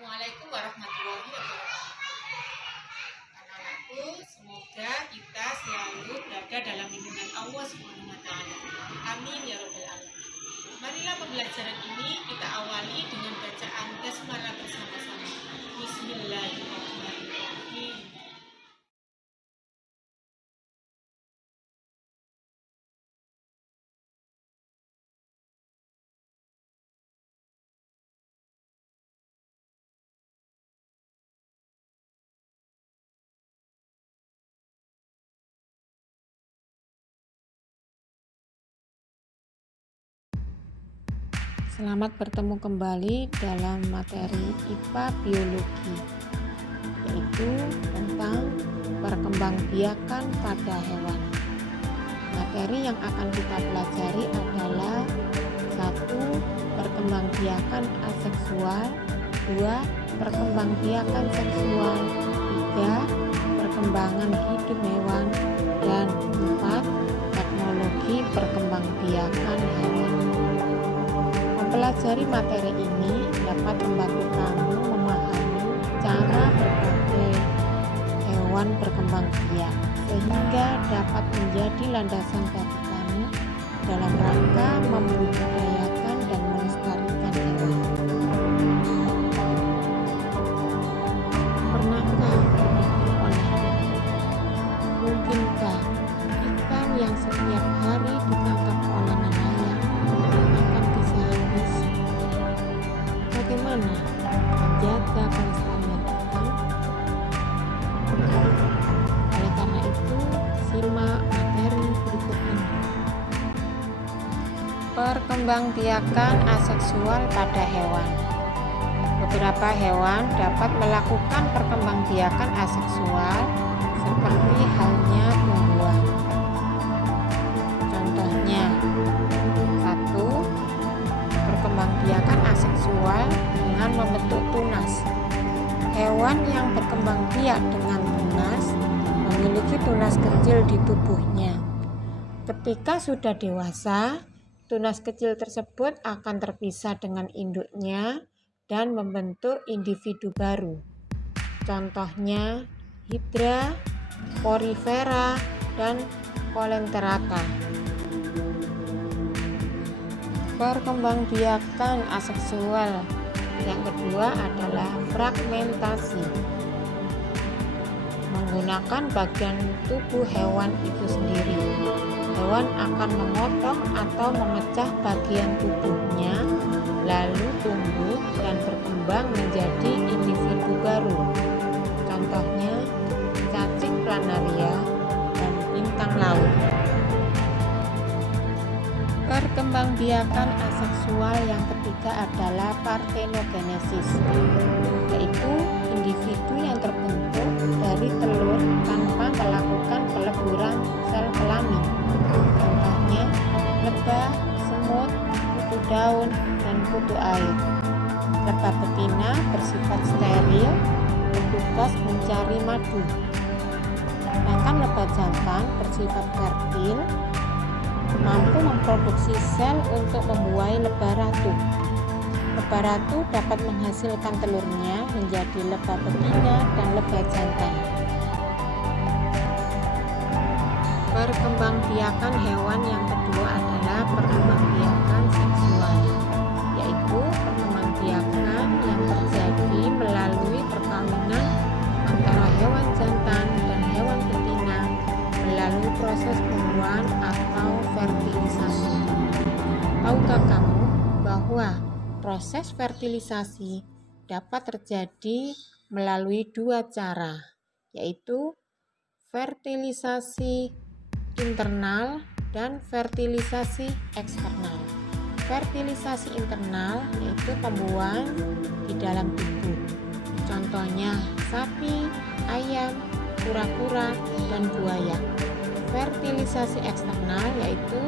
Assalamualaikum warahmatullahi wabarakatuh. Anak-anakku, semoga kita selalu berada dalam lindungan Allah Subhanahu wa taala. Amin ya rabbal alamin. Marilah pembelajaran ini kita awali dengan bacaan basmalah bersama-sama. Bismillahirrahmanirrahim. Selamat bertemu kembali dalam materi IPA Biologi, yaitu tentang perkembangbiakan pada hewan. Materi yang akan kita pelajari adalah 1. Perkembangbiakan aseksual, 2. Perkembangbiakan seksual, 3. Perkembangan hidup hewan, dan 4. Teknologi perkembangbiakan hewan. Mempelajari materi ini dapat membantu kamu memahami cara berbagai hewan berkembang biak, sehingga dapat menjadi landasan bagi kamu dalam rangka membudidayakan dan melestarikan hewan. Pernahkah berpikir olehmu, mungkinkah ikan yang setiap hari ditangkap oleh nelayan akan bisa habis? Bagaimana menjaga kelestarian ikan? Oleh karena itu, simak materi berikut ini. Perkembangbiakan aseksual pada hewan. Beberapa hewan dapat melakukan perkembangbiakan aseksual seperti halnya tumbuhan. Contohnya, 1. Perkembangbiakan aseksual dengan membentuk tunas. Hewan yang berkembang biak dengan tunas memiliki tunas kecil di tubuhnya. Ketika sudah dewasa, tunas kecil tersebut akan terpisah dengan induknya dan membentuk individu baru. Contohnya Hydra, Porifera, dan Coelenterata. Perkembangbiakan aseksual yang kedua adalah fragmentasi. Menggunakan bagian tubuh hewan itu sendiri, hewan akan memotong atau memecah bagian tubuhnya, lalu tumbuh dan berkembang menjadi individu baru. Contohnya cacing planaria dan bintang laut. Perkembangbiakan aseksual yang ketiga adalah partenogenesis, yaitu individu yang terbentuk dari telur tanpa melakukan peleburan sel kelamin. Contohnya lebah, semut, kutu daun, dan kutu air. Lebah betina bersifat steril, bertugas mencari madu. Sedangkan lebah jantan bersifat fertil, mampu memproduksi sel untuk membuai lebah ratu. Lebah ratu dapat menghasilkan telurnya menjadi lebah betina dan lebah jantan. Perkembangbiakan hewan yang kedua adalah perkembangbiakan seksual, yaitu perkembangbiakan yang terjadi melalui perkawinan antara hewan jantan dan hewan betina melalui proses pembuahan atau fertilisasi. Tahukah kamu bahwa proses fertilisasi dapat terjadi melalui dua cara, yaitu fertilisasi internal dan fertilisasi eksternal. Fertilisasi internal yaitu pembuahan di dalam tubuh. Contohnya sapi, ayam, kura-kura, dan buaya. Fertilisasi eksternal yaitu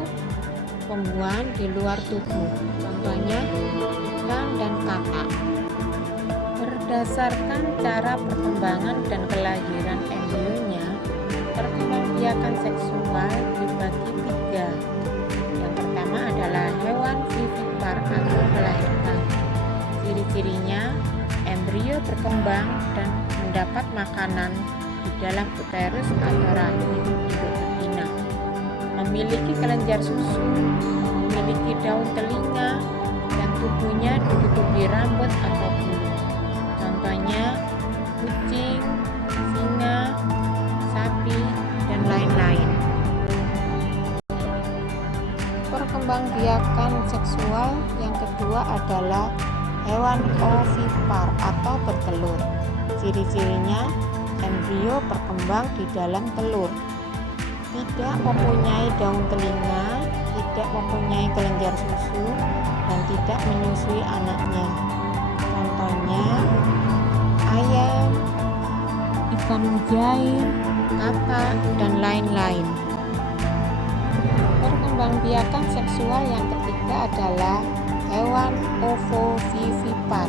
pembuahan di luar tubuh. Contohnya ikan dan katak. Berdasarkan cara perkembangan dan kelahiran embrionya, perkembangbiakan seksual dibagi 3. Yang pertama adalah hewan vivipar atau melahirkan. Ciri-cirinya, embrio berkembang dan mendapat makanan di dalam uterus atau rahim induk betina. Memiliki kelenjar susu, memiliki daun telinga, dan tubuhnya ditutupi rambut atau bulu. Contohnya kucing, singa, sapi, dan lain-lain. Perkembangbiakan seksual yang kedua adalah hewan ovipar atau bertelur. Ciri-cirinya embrio berkembang di dalam telur, tidak mempunyai daun telinga, tidak mempunyai kelenjar susu, dan tidak menyusui anaknya. Contohnya ayam, ikan mujair, katak, dan lain-lain. Perkembangbiakan seksual yang ketiga adalah hewan ovovivipar,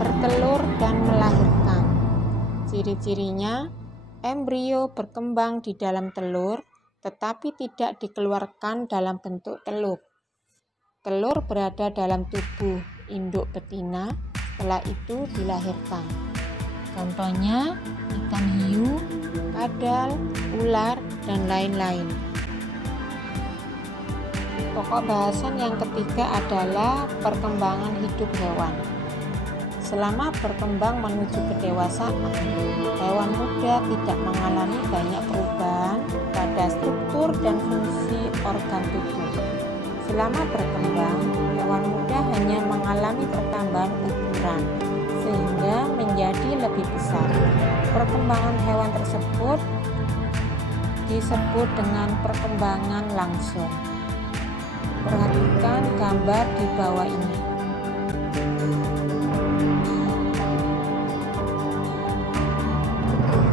bertelur dan melahirkan. Ciri-cirinya embrio berkembang di dalam telur tetapi tidak dikeluarkan dalam bentuk telur. Telur berada dalam tubuh induk betina, setelah itu dilahirkan. Contohnya ikan hiu, kadal, ular, dan lain-lain. Pokok bahasan yang ketiga adalah perkembangan hidup hewan. Selama berkembang menuju kedewasaan, hewan muda tidak mengalami banyak perubahan pada struktur dan fungsi organ tubuh. Selama berkembang, hewan muda hanya mengalami pertambahan ukuran sehingga menjadi lebih besar. Perkembangan hewan tersebut disebut dengan perkembangan langsung. Perhatikan gambar di bawah ini.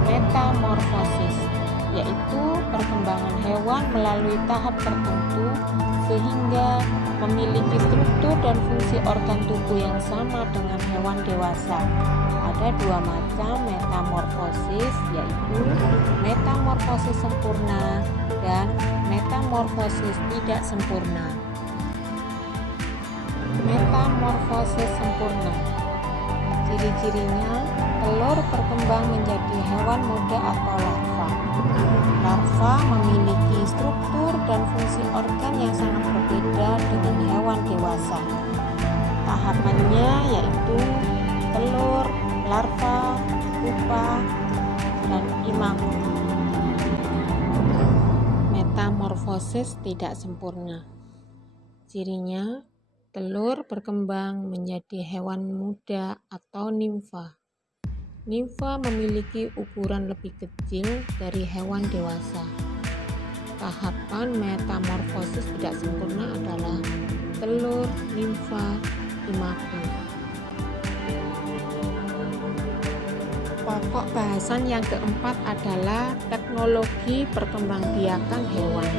Metamorfosis, yaitu perkembangan hewan melalui tahap tertentu sehingga memiliki struktur dan fungsi organ tubuh yang sama dengan hewan dewasa. Ada dua macam metamorfosis, yaitu metamorfosis sempurna dan metamorfosis tidak sempurna. Metamorfosis sempurna, ciri-cirinya telur berkembang menjadi hewan muda atau larva. Larva memiliki struktur dan fungsi organ yang sangat berbeda dengan hewan dewasa. Tahapannya yaitu telur, larva, pupa, dan imago. Metamorfosis tidak sempurna, cirinya telur berkembang menjadi hewan muda atau nimfa. Nimfa memiliki ukuran lebih kecil dari hewan dewasa. Tahapan metamorfosis tidak sempurna adalah telur, nimfa, imago. Pokok bahasan yang keempat adalah teknologi perkembangbiakan hewan.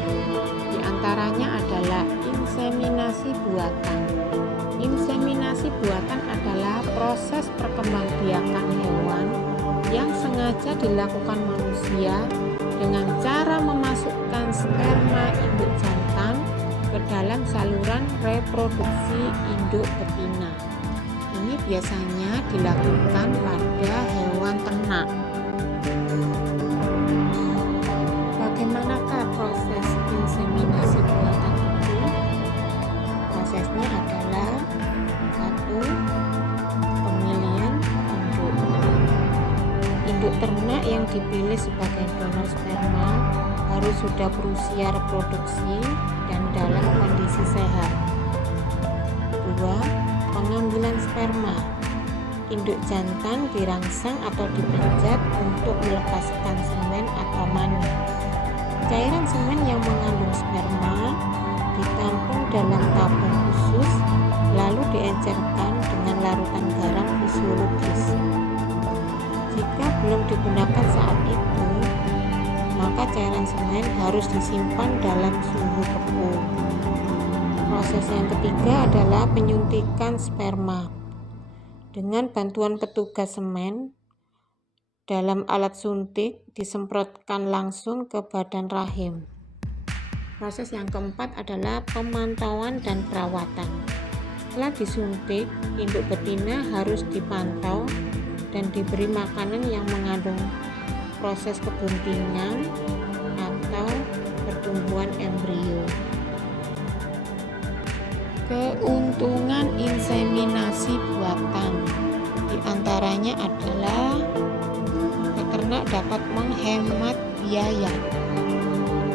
Di antaranya adalah inseminasi buatan. Inseminasi buatan adalah proses perkembangbiakan hewan yang sengaja dilakukan manusia dengan cara memasukkan sperma induk jantan ke dalam saluran reproduksi induk betina. Ini biasanya dilakukan pada hewan ternak. Bagaimanakah proses inseminasi buatan itu? Prosesnya adalah 1. Pemilihan induk. Induk ternak yang dipilih sebagai donor sperma harus sudah berusia reproduksi dan dalam kondisi sehat. 2. Pengambilan sperma. Induk jantan dirangsang atau dipencet untuk melepaskan semen atau mani. Cairan semen yang mengandung sperma ditampung dalam tabung khusus lalu diencerkan dengan larutan garam fisiologis. Jika belum digunakan saat itu, maka cairan semen harus disimpan dalam suhu beku. Proses yang ketiga adalah penyuntikan sperma. Dengan bantuan petugas semen, dalam alat suntik disemprotkan langsung ke badan rahim. Proses yang keempat adalah pemantauan dan perawatan. Setelah disuntik, induk betina harus dipantau dan diberi makanan yang mengandung proses kebuntingan atau pertumbuhan embrio. Keuntungan inseminasi buatan diantaranya adalah peternak dapat menghemat biaya.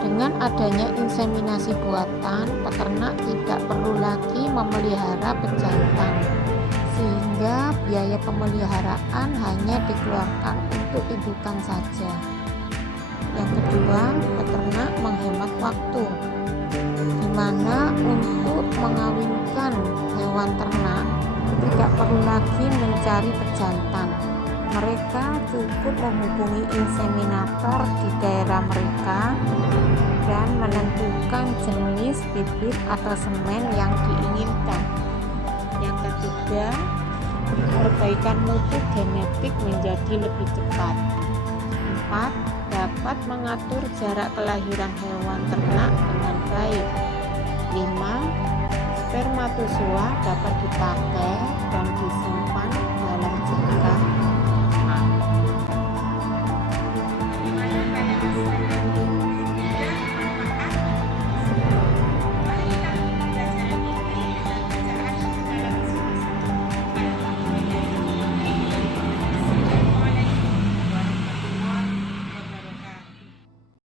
Dengan adanya inseminasi buatan, peternak tidak perlu lagi memelihara pejantan, sehingga biaya pemeliharaan hanya dikeluarkan untuk indukan saja. Yang kedua, peternak menghemat waktu, di mana untuk mengawinkan hewan ternak tidak perlu lagi mencari pejantan. Mereka cukup menghubungi inseminator di daerah mereka dan menentukan jenis bibit atau semen yang diinginkan. Yang ketiga, perbaikan mutu genetik menjadi lebih cepat. 4. Dapat mengatur jarak kelahiran hewan ternak dengan baik. 5. Spermatozoa dapat dipakai